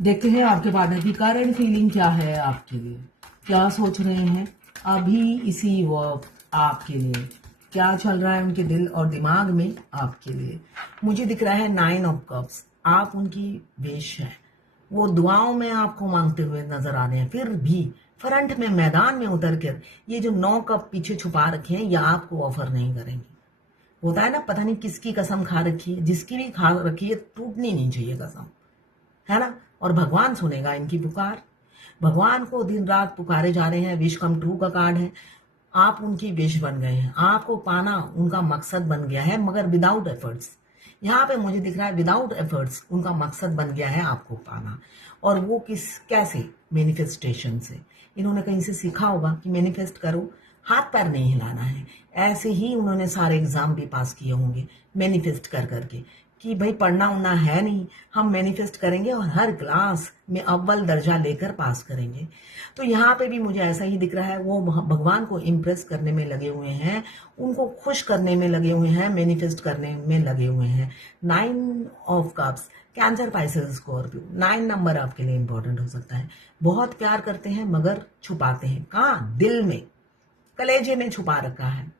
देखते हैं आपके पार्टनर की करंट फीलिंग क्या है आपके लिए, क्या सोच रहे हैं अभी इसी वक्त आपके लिए, क्या चल रहा है उनके दिल और दिमाग में आपके लिए। मुझे दिख रहा है 9 ऑफ कप्स। आप उनकी वेश है, वो दुआओं में आपको मांगते हुए नजर आ रहे हैं, फिर भी फ्रंट में मैदान में उतर कर ये जो 9 कप पीछे छुपा रखे हैं, या आपको ऑफर नहीं करेंगे। होता है ना, पता नहीं किसकी कसम खा रखी है, जिसकी भी खा रखी है टूटनी नहीं चाहिए कसम, है ना। और भगवान सुनेगा इनकी पुकार। भगवान को दिन रात पुकारे जा रहे हैं। विश कम ट्रू का कार्ड है। आप उनकी विश बन गए हैं, आपको पाना उनका मकसद बन गया है, मगर विदाउट एफर्ट्स। यहाँ पे मुझे दिख रहा है विदाउट एफर्ट्स उनका मकसद बन गया है आपको पाना। और वो कैसे? मैनिफेस्टेशन से। इन्होंने कहीं से सीखा होगा कि मैनिफेस्ट करो, हाथ पैर नहीं हिलाना है। ऐसे ही उन्होंने सारे एग्जाम भी पास किए होंगे मैनिफेस्ट कर करके, कि भाई पढ़ना उड़ना है नहीं, हम मैनिफेस्ट करेंगे और हर क्लास में अव्वल दर्जा लेकर पास करेंगे। तो यहाँ पे भी मुझे ऐसा ही दिख रहा है, वो भगवान को इम्प्रेस करने में लगे हुए हैं, उनको खुश करने में लगे हुए हैं, मैनिफेस्ट करने में लगे हुए हैं। 9 of cups, cancer, Pisces, Scorpio. 9 number आपके लिए इंपॉर्टेंट हो सकता है। बहुत प्यार करते हैं मगर छुपाते हैं। कहाँ? दिल में, कलेजे में छुपा रखा है।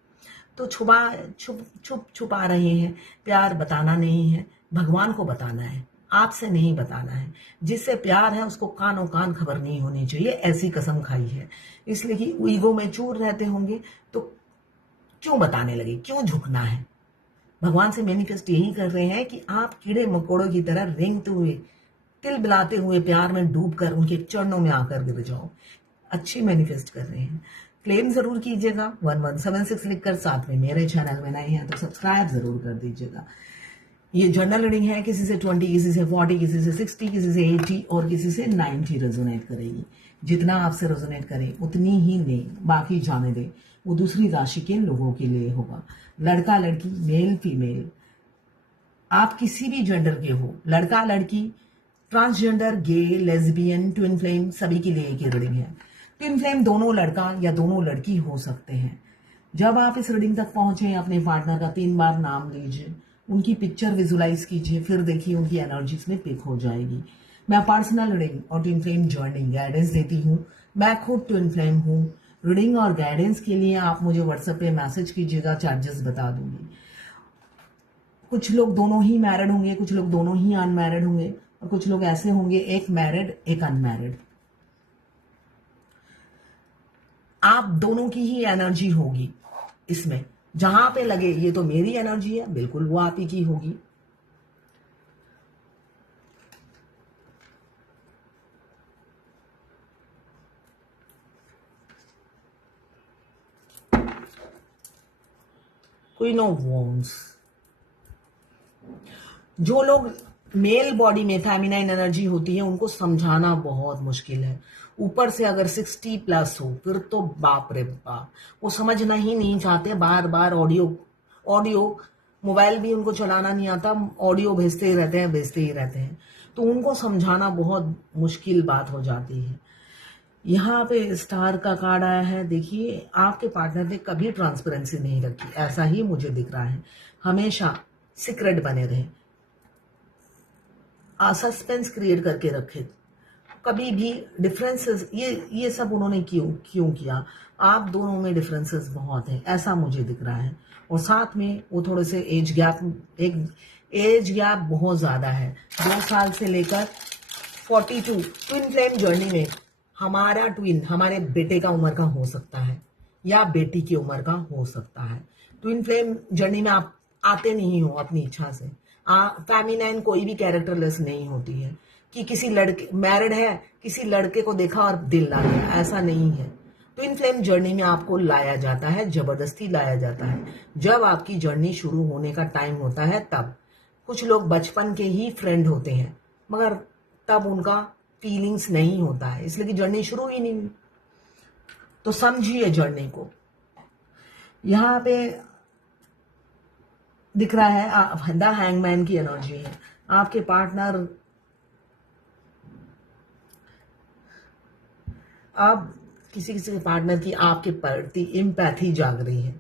तो छुपा रहे हैं। प्यार बताना नहीं है, भगवान को बताना है, आपसे नहीं बताना है। जिससे प्यार है उसको कानों कान खबर नहीं होनी चाहिए, ऐसी कसम खाई है। इसलिए कि ईगो में चूर रहते होंगे तो क्यों बताने लगे, क्यों झुकना है। भगवान से मैनिफेस्ट यही कर रहे हैं कि आप कीड़े मकोड़ों की तरह रेंगते हुए, तिल बिलाते हुए प्यार में डूबकर उनके चरणों में आकर गिर जाओ। अच्छी मैनिफेस्ट कर रहे हैं। क्लेम जरूर कीजिएगा 1176 लिखकर, साथ में मेरे चैनल में नए हैं तो सब्सक्राइब जरूर कर दीजिएगा। ये जर्नल रीडिंग है, किसी से 20, किसी से 40, किसी से 60, किसी से 80 और किसी से 90 रेजोनेट करेगी। जितना आपसे रेजोनेट करे उतनी ही लें, बाकी जाने दें, वो दूसरी राशि के लोगों के लिए होगा। लड़का लड़की, मेल फीमेल, आप किसी भी जेंडर के हो, लड़का लड़की, ट्रांसजेंडर, गे, लेस्बियन, ट्विन फ्लेम, सभी के लिए एक ही रीडिंग है। ट्विन फ्लेम दोनों लड़का या दोनों लड़की हो सकते हैं। जब आप इस रीडिंग तक पहुंचे, अपने पार्टनर का 3 बार नाम लीजिए, उनकी पिक्चर विजुलाइज कीजिए, फिर देखिए उनकी एनर्जीज में पिक हो जाएगी। मैं पर्सनल रीडिंग और ट्विन फ्लेम जर्नी गाइडेंस देती हूँ। मैं खुद ट्विन फ्लेम हूँ। रीडिंग और गाइडेंस के लिए आप मुझे व्हाट्सएप पे मैसेज कीजिएगा, चार्जेस बता दूंगी। कुछ लोग दोनों ही मैरिड होंगे, कुछ लोग दोनों ही अनमैरिड होंगे, और कुछ लोग ऐसे होंगे एक मैरिड एक अनमैरिड। आप दोनों की ही एनर्जी होगी इसमें। जहां पे लगे ये तो मेरी एनर्जी है, बिल्कुल वो आप ही की होगी। Queen of wands. जो लोग मेल बॉडी में फेमिनाइन एनर्जी होती है उनको समझाना बहुत मुश्किल है। ऊपर से अगर 60+ हो फिर तो बाप रे बाप, वो समझना ही नहीं चाहते। बार बार ऑडियो मोबाइल भी उनको चलाना नहीं आता, ऑडियो भेजते ही रहते हैं, भेजते ही रहते हैं। तो उनको समझाना बहुत मुश्किल बात हो जाती है। यहाँ पे स्टार का कार्ड आया है। देखिए, आपके पार्टनर ने कभी ट्रांसपेरेंसी नहीं रखी, ऐसा ही मुझे दिख रहा है। हमेशा सीक्रेट बने रहे, सस्पेंस क्रिएट करके रखे। कभी भी डिफरेंसेस, ये सब उन्होंने क्यों किया? आप दोनों में डिफरेंसेस बहुत हैं, ऐसा मुझे दिख रहा है। और साथ में वो थोड़े से एज गैप बहुत ज्यादा है। 2 साल से लेकर 42। ट्विन फ्लेम जर्नी में हमारा ट्विन हमारे बेटे का उम्र का हो सकता है या बेटी की उम्र का हो सकता है। ट्विन फ्लेम जर्नी में आप आते नहीं हो अपनी इच्छा से। फेमिनाइन कोई भी कैरेक्टरलेस नहीं होती है कि किसी लड़के मैरिड है, किसी लड़के को देखा और दिल ला गया, ऐसा नहीं है। ट्विन फ्लेम जर्नी में आपको लाया जाता है, जबरदस्ती लाया जाता है। जब आपकी जर्नी शुरू होने का टाइम होता है तब कुछ लोग बचपन के ही फ्रेंड होते हैं, मगर तब उनका फीलिंग्स नहीं होता है, इसलिए कि जर्नी शुरू ही नहीं हुई। तो समझिए जर्नी को। यहाँ पे दिख रहा है द हैंगमैन की एनर्जी है। आपके पार्टनर अब किसी के पार्टनर की आपके प्रति एम्पैथी जाग रही है।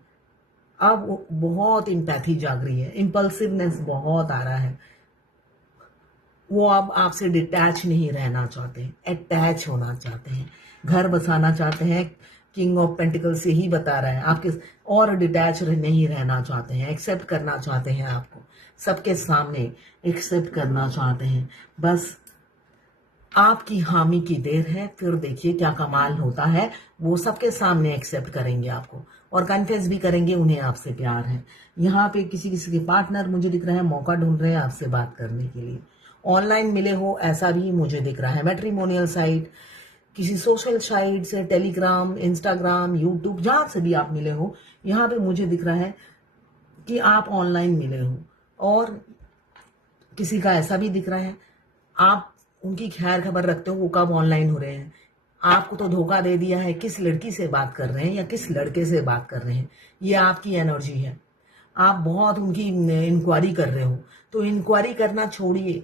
अब बहुत एम्पैथी जाग रही है, इम्पल्सिवनेस बहुत आ रहा है। वो अब आपसे डिटैच नहीं रहना चाहते हैं, अटैच होना चाहते हैं, घर बसाना चाहते हैं। किंग ऑफ पेंटिकल से ही बता रहा है आपके, और डिटैच नहीं रहना चाहते हैं, एक्सेप्ट करना चाहते हैं, आपको सबके सामने एक्सेप्ट करना चाहते हैं। बस आपकी हामी की देर है, फिर देखिए क्या कमाल होता है। वो सबके सामने एक्सेप्ट करेंगे आपको और कन्फेस भी करेंगे उन्हें आपसे प्यार है। यहाँ पे किसी किसी के पार्टनर मुझे दिख रहा है मौका ढूंढ रहे हैं आपसे बात करने के लिए। ऑनलाइन मिले हो ऐसा भी मुझे दिख रहा है, मैट्रिमोनियल साइट, किसी सोशल साइट से, टेलीग्राम, इंस्टाग्राम, यूट्यूब, जहाँ से भी आप मिले हो, यहाँ पे मुझे दिख रहा है कि आप ऑनलाइन मिले हो। और किसी का ऐसा भी दिख रहा है आप उनकी खैर खबर रखते हो वो कब ऑनलाइन हो रहे हैं। आपको तो धोखा दे दिया है, किस लड़की से बात कर रहे हैं या किस लड़के से बात कर रहे हैं, ये आपकी एनर्जी है। आप बहुत उनकी इंक्वायरी कर रहे हो, तो इंक्वायरी करना छोड़िए।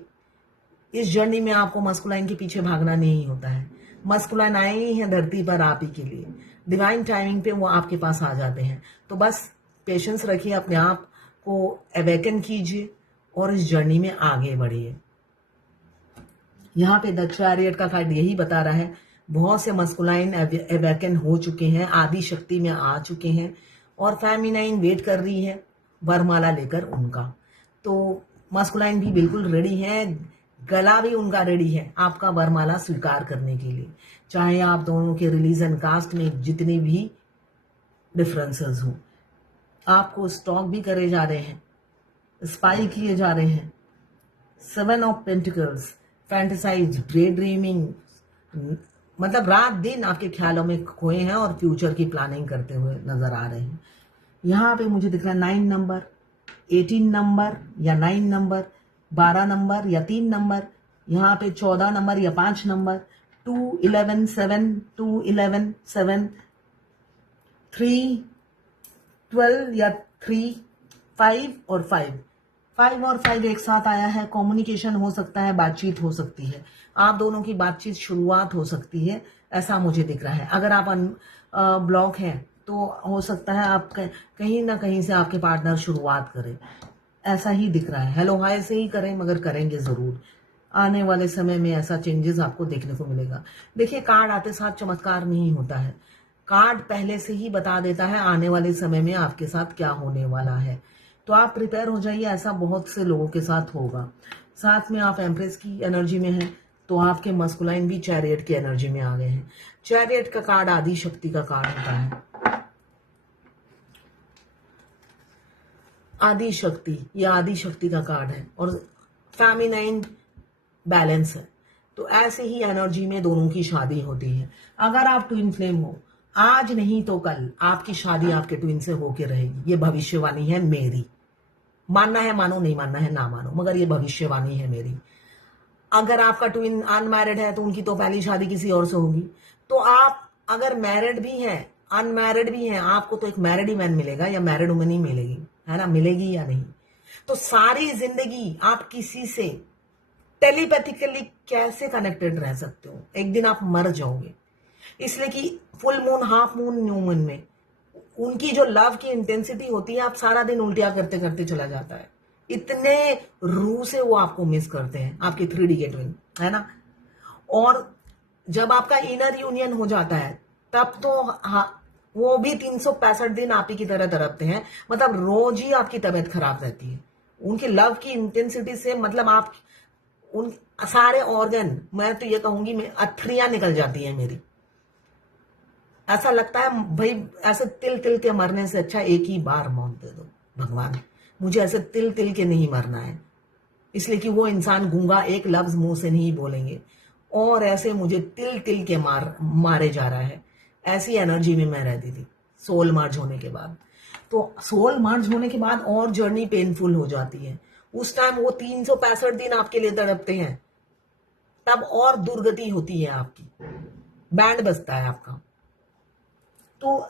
इस जर्नी में आपको मस्कुलाइन के पीछे भागना नहीं होता है। मस्कुलाइन आए ही हैं धरती पर आप ही के लिए, डिवाइन टाइमिंग पे वो आपके पास आ जाते हैं। तो बस पेशेंस रखिए, अपने आप को अवेकन कीजिए और इस जर्नी में आगे बढ़िए। यहाँ पे द चैरियट का कार्ड यही बता रहा है, बहुत से मस्कुलाइन अवेकन हो चुके हैं, आदि शक्ति में आ चुके हैं और फेमिनाइन वेट कर रही है वरमाला लेकर उनका। तो मस्कुलाइन भी बिल्कुल रेडी है, गला भी उनका रेडी है आपका वरमाला स्वीकार करने के लिए। चाहे आप दोनों के रिलीजन कास्ट में जितने भी डिफरेंसेस हो, आपको स्टॉक भी करे जा रहे हैं, स्पाई किए जा रहे हैं। 7 of pentacles, fantasise, day dreaming, मतलब रात दिन आपके ख्यालों में खोए हैं और फ्यूचर की प्लानिंग करते हुए नजर आ रहे हैं। यहाँ पे मुझे दिख रहा है 9 नंबर, 18 नंबर या 9 नंबर, 12 नंबर या 3 नंबर, यहाँ पे 14 नंबर या 5 नंबर, 2, 11, 7, 2, 11, 7, 3, 12 या 3, 5 और 5 और 5 एक साथ आया है। कम्युनिकेशन हो सकता है, बातचीत हो सकती है, आप दोनों की बातचीत शुरुआत हो सकती है, ऐसा मुझे दिख रहा है। अगर आप ब्लॉक हैं तो हो सकता है आप कहीं ना कहीं से आपके पार्टनर शुरुआत करें, ऐसा ही दिख रहा है। हेलो हाय से ही करें, मगर करेंगे जरूर। आने वाले समय में ऐसा चेंजेस आपको देखने को मिलेगा। देखिए, कार्ड आते साथ चमत्कार नहीं होता है, कार्ड पहले से ही बता देता है आने वाले समय में आपके साथ क्या होने वाला है। तो आप प्रिपेयर हो जाइए, ऐसा बहुत से लोगों के साथ होगा। साथ में आप एम्प्रेस की एनर्जी में हैं, तो आपके मस्कुलाइन भी चैरियट की एनर्जी में आ गए हैं। चैरियट का कार्ड आदि शक्ति का कार्ड होता है। आदि शक्ति, ये आदि शक्ति का कार्ड है और फेमिनाइन बैलेंस है। तो ऐसे ही एनर्जी में दोनों की शादी होती है। अगर आप ट्विन फ्लेम हो, आज नहीं तो कल आपकी शादी आपके ट्विन से होके रहेगी। ये भविष्यवाणी है मेरी, मानना है मानो, नहीं मानना है ना मानो, मगर ये भविष्यवाणी है मेरी। अगर आपका ट्विन अनमैरिड है तो उनकी तो पहली शादी किसी और से होगी। तो आप अगर मैरिड भी हैं, अनमैरिड भी हैं, आपको तो एक मैरिड ही मैन मिलेगा या मैरिड वुमन ही मिलेगी, है ना, मिलेगी या नहीं। तो सारी जिंदगी आप किसी से टेलीपैथिकली कैसे कनेक्टेड रह सकते हो? एक दिन आप मर जाओगे। इसलिए कि full moon, half moon, new moon में उनकी जो लव की इंटेंसिटी होती है, आप सारा दिन उल्टिया करते करते चला जाता है। इतने रूह से वो आपको मिस करते हैं, आपके 3D के ट्विन, है ना। और जब आपका इनर यूनियन हो जाता है तब तो वो भी 365 दिन आप ही की तरह तड़पते हैं, मतलब रोज ही आपकी तबीयत खराब रहती है उनकी लव की इंटेंसिटी से। मतलब आप उन सारे ऑर्गन, मैं तो ये कहूंगी अथरियां निकल जाती है मेरी। ऐसा लगता है भाई, ऐसे तिल तिल के मरने से अच्छा एक ही बार मौत दे दो भगवान, मुझे ऐसे तिल तिल के नहीं मरना है। इसलिए कि वो इंसान गूंगा, एक लफ्ज मुंह से नहीं बोलेंगे और ऐसे मुझे तिल तिल के मारे जा रहा है। ऐसी एनर्जी में मैं रहती थी सोल मर्ज होने के बाद। तो सोल मर्ज होने के बाद और जर्नी पेनफुल हो जाती है। उस टाइम वो 365 दिन आपके लिए तड़पते हैं, तब और दुर्गति होती है आपकी, बैंड बजता है आपका। तो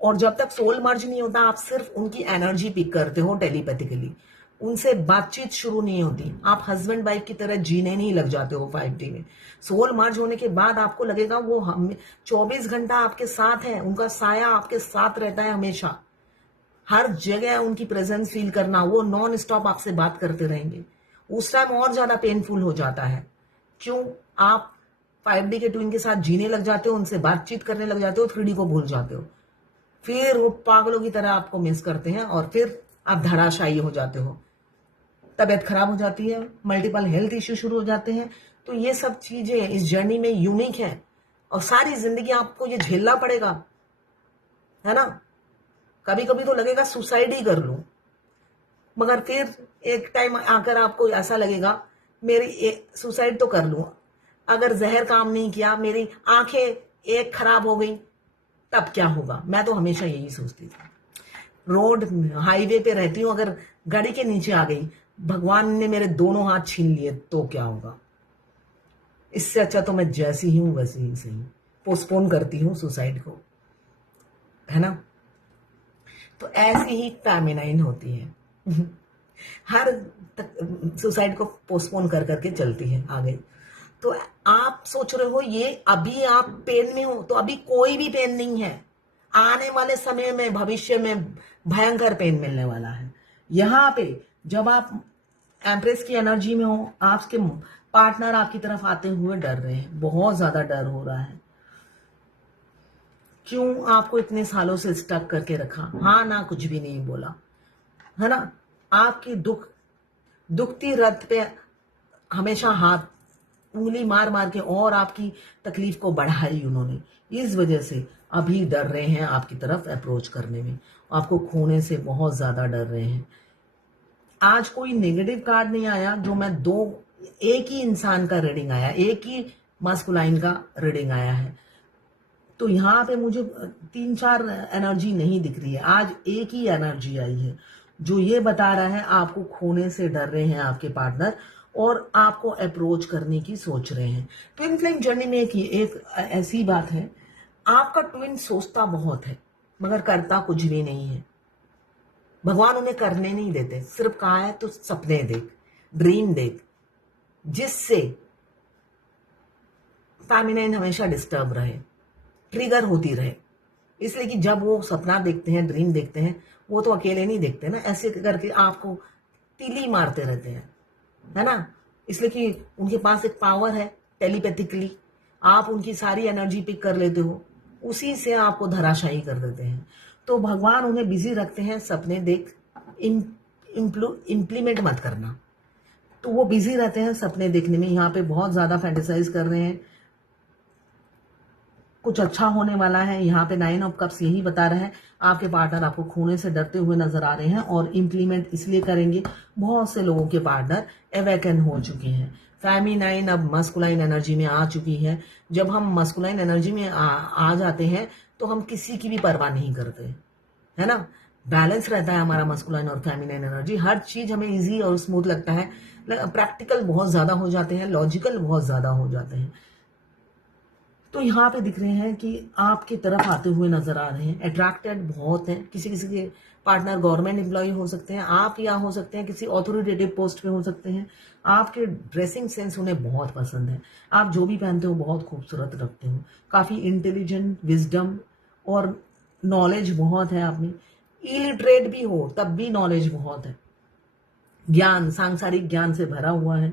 और जब तक सोल मर्ज नहीं होता, आप सिर्फ उनकी एनर्जी पिक करते हो टेलीपैथिकली, उनसे बातचीत शुरू नहीं होती। आप हस्बैंड वाइफ की तरह जीने नहीं लग जाते हो 5D में। सोल मर्ज होने के बाद आपको लगेगा वो 24 घंटा आपके साथ है, उनका साया आपके साथ रहता है हमेशा, हर जगह उनकी प्रेजेंस फील करना, वो नॉन स्टॉप आपसे बात करते रहेंगे उस टाइम और ज्यादा पेनफुल हो जाता है। क्यों? आप 5D के ट्विन के साथ जीने लग जाते हो, उनसे बातचीत करने लग जाते हो, 3D को भूल जाते हो। फिर वो पागलों की तरह आपको मिस करते हैं और फिर आप धराशायी हो जाते हो, तबीयत खराब हो जाती है, मल्टीपल हेल्थ इश्यू शुरू हो जाते हैं। तो ये सब चीजें इस जर्नी में यूनिक है और सारी जिंदगी आपको ये झेलना पड़ेगा, है ना। कभी कभी तो लगेगा सुसाइड ही कर लूं, मगर फिर एक टाइम आकर आपको ऐसा लगेगा मेरी सुसाइड तो कर लूं, अगर जहर काम नहीं किया, मेरी आंखें एक खराब हो गई, तब क्या होगा। मैं तो हमेशा यही सोचती थी। रोड हाईवे पे रहती हूँ, अगर गाड़ी के नीचे आ गई, भगवान ने मेरे दोनों हाथ छीन लिए तो क्या होगा। इससे अच्छा तो मैं जैसी ही हूं वैसी ही सही। पोस्टपोन करती हूँ सुसाइड को, है ना। तो ऐसी ही फेमिनाइन होती है हर सुसाइड को पोस्टपोन कर करके चलती है आगे। तो आप सोच रहे हो ये अभी आप पेन में हो, तो अभी कोई भी पेन नहीं है। आने वाले समय में, भविष्य में भयंकर पेन मिलने वाला है। यहाँ पे जब आप एम्प्रेस की एनर्जी में हो, आपके पार्टनर आपकी तरफ आते हुए डर रहे हैं, बहुत ज्यादा डर हो रहा है। क्यों आपको इतने सालों से स्टक करके रखा, हाँ ना कुछ भी नहीं बोला, है ना। आपकी दुखती रथ पे हमेशा हाथ उंगली मार मार के और आपकी तकलीफ को बढ़ाई उन्होंने। इस वजह से अभी डर रहे हैं आपकी तरफ अप्रोच करने में, आपको खोने से बहुत ज्यादा डर रहे हैं। आज कोई नेगेटिव कार्ड नहीं आया, जो मैं एक ही इंसान का रीडिंग आया, एक ही मस्कुलाइन का रीडिंग आया है। तो यहाँ पे मुझे 3-4 एनर्जी नहीं दिख रही है, आज एक ही एनर्जी आई है जो ये बता रहा है आपको खोने से डर रहे हैं आपके पार्टनर और आपको अप्रोच करने की सोच रहे हैं। ट्विन फ्लेम जर्नी में एक ऐसी बात है, आपका ट्विन सोचता बहुत है मगर करता कुछ भी नहीं है। भगवान उन्हें करने नहीं देते, सिर्फ कहा है तो सपने देख, ड्रीम देख, जिससे फेमिनाइन हमेशा डिस्टर्ब रहे, ट्रिगर होती रहे। इसलिए कि जब वो सपना देखते हैं, ड्रीम देखते हैं, वो तो अकेले नहीं देखते ना, ऐसे करके आपको तीली मारते रहते हैं, है ना। इसलिए कि उनके पास एक पावर है, टेलीपैथिकली आप उनकी सारी एनर्जी पिक कर लेते हो, उसी से आपको धराशायी कर देते हैं। तो भगवान उन्हें बिजी रखते हैं, सपने देख, इम्प्लीमेंट मत करना। तो वो बिजी रहते हैं सपने देखने में, यहाँ पे बहुत ज्यादा फैंटेसाइज कर रहे हैं, कुछ अच्छा होने वाला है। यहाँ पे 9 ऑफ कप्स यही बता रहे हैं, आपके पार्टनर आपको खोने से डरते हुए नजर आ रहे हैं और इम्प्लीमेंट इसलिए करेंगे, बहुत से लोगों के पार्टनर अवेकन हो चुके हैं। फेमिनाइन अब मस्कुलाइन एनर्जी में आ चुकी है। जब हम मस्कुलाइन एनर्जी में आ जाते हैं तो हम किसी की भी परवाह नहीं करते, है ना। बैलेंस रहता है हमारा मस्कुलाइन और फेमिनाइन एनर्जी, हर चीज हमें इजी और स्मूथ लगता है, प्रैक्टिकल बहुत ज्यादा हो जाते हैं, लॉजिकल बहुत ज्यादा हो जाते हैं। तो यहाँ पे दिख रहे हैं कि आपकी तरफ आते हुए नजर आ रहे हैं, अट्रैक्टेड बहुत हैं। किसी किसी के पार्टनर गवर्नमेंट एम्प्लॉय हो सकते हैं, आप या हो सकते हैं किसी ऑथोरिटेटिव पोस्ट पे हो सकते हैं। आपके ड्रेसिंग सेंस उन्हें बहुत पसंद है, आप जो भी पहनते हो बहुत खूबसूरत रखते हो, काफी इंटेलिजेंट, विजडम और नॉलेज बहुत है आप में। इलिटरेट भी हो तब भी नॉलेज बहुत है, ज्ञान, सांसारिक ज्ञान से भरा हुआ है।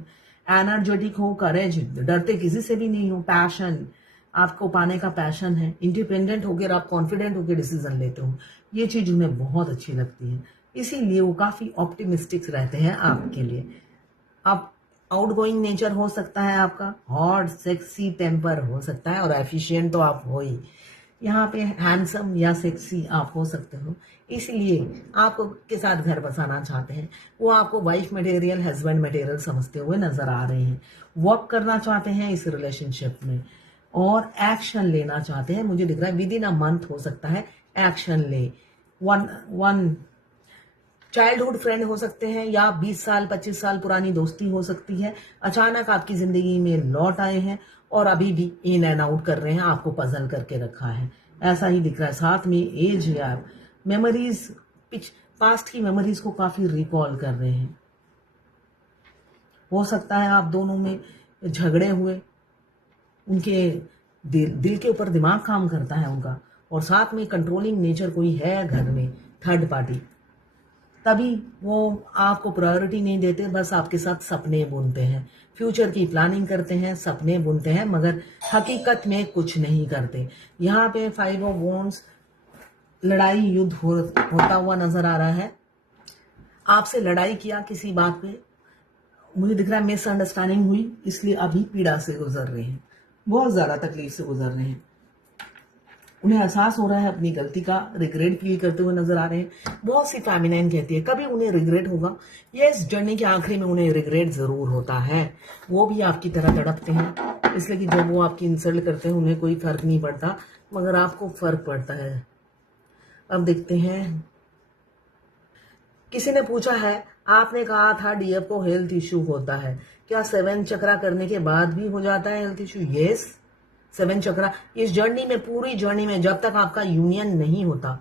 एनर्जेटिक हो, करेज, डरते किसी से भी नहीं हो, पैशन, आपको पाने का पैशन है, इंडिपेंडेंट होकर आप कॉन्फिडेंट होकर डिसीजन लेते हो, ये चीज उन्हें बहुत अच्छी लगती है। इसीलिए वो काफी ऑप्टिमिस्टिक रहते हैं आपके लिए। आप आउटगोइंग नेचर हो सकता है आपका, हॉट सेक्सी टेम्पर हो सकता है और एफिशिएंट तो आप हो ही। यहाँ पे हैंडसम या सेक्सी आप हो सकते हो, इसलिए आपको के साथ घर बसाना चाहते हैं। वो आपको वाइफ मटेरियल, हस्बैंड मटेरियल समझते हुए नजर आ रहे हैं। वर्क करना चाहते हैं इस रिलेशनशिप में और एक्शन लेना चाहते हैं। मुझे दिख रहा है विद इन अ मंथ हो सकता है एक्शन ले। वन चाइल्डहुड फ्रेंड हो सकते हैं या 20 साल 25 साल पुरानी दोस्ती हो सकती है, अचानक आपकी जिंदगी में लौट आए हैं और अभी भी इन एंड आउट कर रहे हैं, आपको पजल करके रखा है, ऐसा ही दिख रहा है। साथ में एज गैप, मेमोरीज, पास्ट की मेमोरीज को काफी रिकॉल कर रहे हैं। हो सकता है आप दोनों में झगड़े हुए, उनके दिल के ऊपर दिमाग काम करता है उनका, और साथ में कंट्रोलिंग नेचर कोई है घर में, थर्ड पार्टी। तभी वो आपको प्रायोरिटी नहीं देते, बस आपके साथ सपने बुनते हैं, फ्यूचर की प्लानिंग करते हैं, सपने बुनते हैं, मगर हकीकत में कुछ नहीं करते। यहाँ पे 5 ऑफ वॉन्ड्स, लड़ाई युद्ध होता हुआ नजर आ रहा है। आपसे लड़ाई किया किसी बात पे, मुझे दिख रहा है मिसअंडरस्टैंडिंग हुई, इसलिए अभी पीड़ा से गुजर रहे हैं, बहुत ज्यादा तकलीफ से गुजर रहे हैं। उन्हें एहसास हो रहा है अपनी गलती का, रिग्रेट फील करते हुए नजर आ रहे हैं। बहुत सी फेमिनाइन कहती है कभी उन्हें रिग्रेट होगा, ये इस जर्नी के आखिरी में उन्हें रिग्रेट जरूर होता है। वो भी आपकी तरह तड़पते हैं, इसलिए कि जब वो आपकी इंसल्ट करते हैं उन्हें कोई फर्क नहीं पड़ता, मगर आपको फर्क पड़ता है। अब देखते हैं, किसी ने पूछा है, आपने कहा था डीएफ को हेल्थ इश्यू होता है, क्या 7 चक्रा करने के बाद भी हो जाता है हेल्थ इश्यू? यस, 7 चक्रा इस जर्नी में, पूरी जर्नी में जब तक आपका यूनियन नहीं होता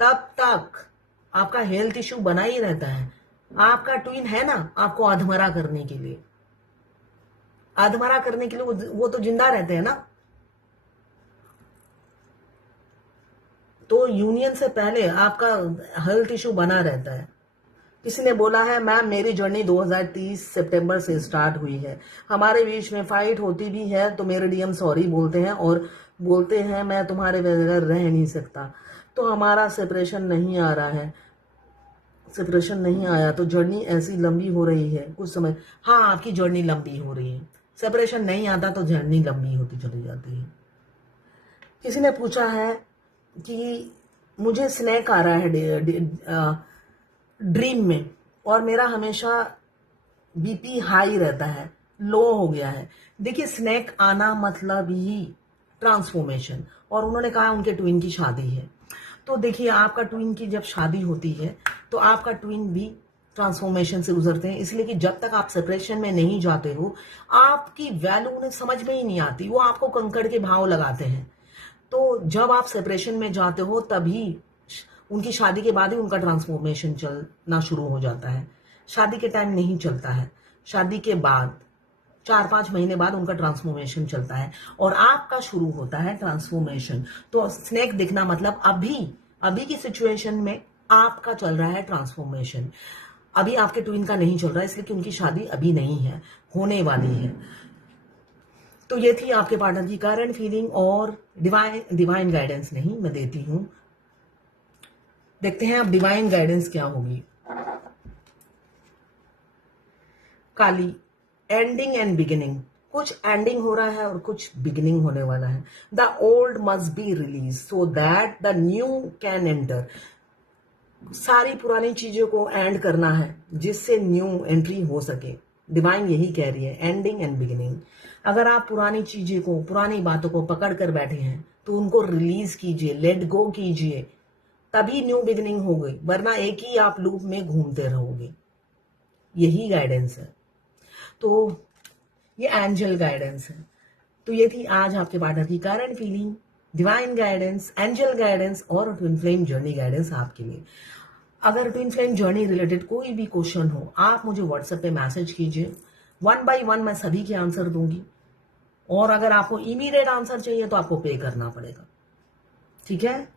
तब तक आपका हेल्थ इश्यू बना ही रहता है। आपका ट्विन है ना आपको अधमरा करने के लिए, अधमरा करने के लिए वो तो जिंदा रहते हैं ना, तो यूनियन से पहले आपका हेल्थ इश्यू बना रहता है। किसी ने बोला है, मैम मेरी जर्नी 2030 सितंबर से स्टार्ट हुई है, हमारे बीच में फाइट होती भी है तो मेरे डीएम सॉरी बोलते हैं और बोलते हैं मैं तुम्हारे बगैर रह नहीं सकता, तो हमारा सेपरेशन नहीं आ रहा है, सेपरेशन नहीं आया तो जर्नी ऐसी लंबी हो रही है कुछ समय। हाँ, आपकी जर्नी लंबी हो रही है, सेपरेशन नहीं आता तो जर्नी लंबी होती चली जाती है। किसी ने पूछा है कि मुझे स्नैक आ रहा है ड्रीम में और मेरा हमेशा बीपी हाई रहता है, लो हो गया है। देखिए, स्नैक आना मतलब ही ट्रांसफॉर्मेशन, और उन्होंने कहा उनके ट्विन की शादी है, तो देखिए आपका ट्विन की जब शादी होती है तो आपका ट्विन भी ट्रांसफॉर्मेशन से गुजरते हैं, इसलिए कि जब तक आप सेपरेशन में नहीं जाते हो आपकी वैल्यू उन्हें समझ में ही नहीं आती, वो आपको कंकड़ के भाव लगाते हैं। तो जब आप सेपरेशन में जाते हो तभी उनकी शादी के बाद ही उनका ट्रांसफॉर्मेशन चलना शुरू हो जाता है, शादी के टाइम नहीं चलता है, शादी के बाद 4-5 महीने बाद उनका ट्रांसफॉर्मेशन चलता है और आपका शुरू होता है ट्रांसफॉर्मेशन। तो स्नेक दिखना मतलब अभी की सिचुएशन में आपका चल रहा है ट्रांसफॉर्मेशन, अभी आपके ट्विन का नहीं चल रहा है, इसलिए कि उनकी शादी अभी नहीं है, होने वाली है। तो ये थी आपके पार्टनर की करंट फीलिंग, और डिवाइन गाइडेंस नहीं मैं देती हूं। देखते हैं अब डिवाइन गाइडेंस क्या होगी। काली, एंडिंग एंड बिगिनिंग, कुछ एंडिंग हो रहा है और कुछ बिगिनिंग होने वाला है। The old must be release so that the new can enter, सारी पुरानी चीजों को एंड करना है जिससे न्यू एंट्री हो सके। डिवाइन यही कह रही है, एंडिंग एंड बिगिनिंग। अगर आप पुरानी चीजें को, पुरानी बातों को पकड़ कर बैठे हैं तो उनको रिलीज कीजिए, लेट गो कीजिए, तभी न्यू बिगिनिंग हो गई, वरना एक ही आप लूप में घूमते रहोगे। यही गाइडेंस है, तो ये एंजल गाइडेंस है। तो ये थी आज आपके पार्टनर की current feeling, divine guidance, angel guidance और ट्विन फ्लेम जर्नी गाइडेंस आपके लिए। अगर ट्विन फ्लेम जर्नी रिलेटेड कोई भी क्वेश्चन हो, आप मुझे व्हाट्सएप पे मैसेज कीजिए, 1 by 1 मैं सभी के आंसर दूंगी, और अगर आपको इमीडिएट आंसर चाहिए तो आपको पे करना पड़ेगा, ठीक है।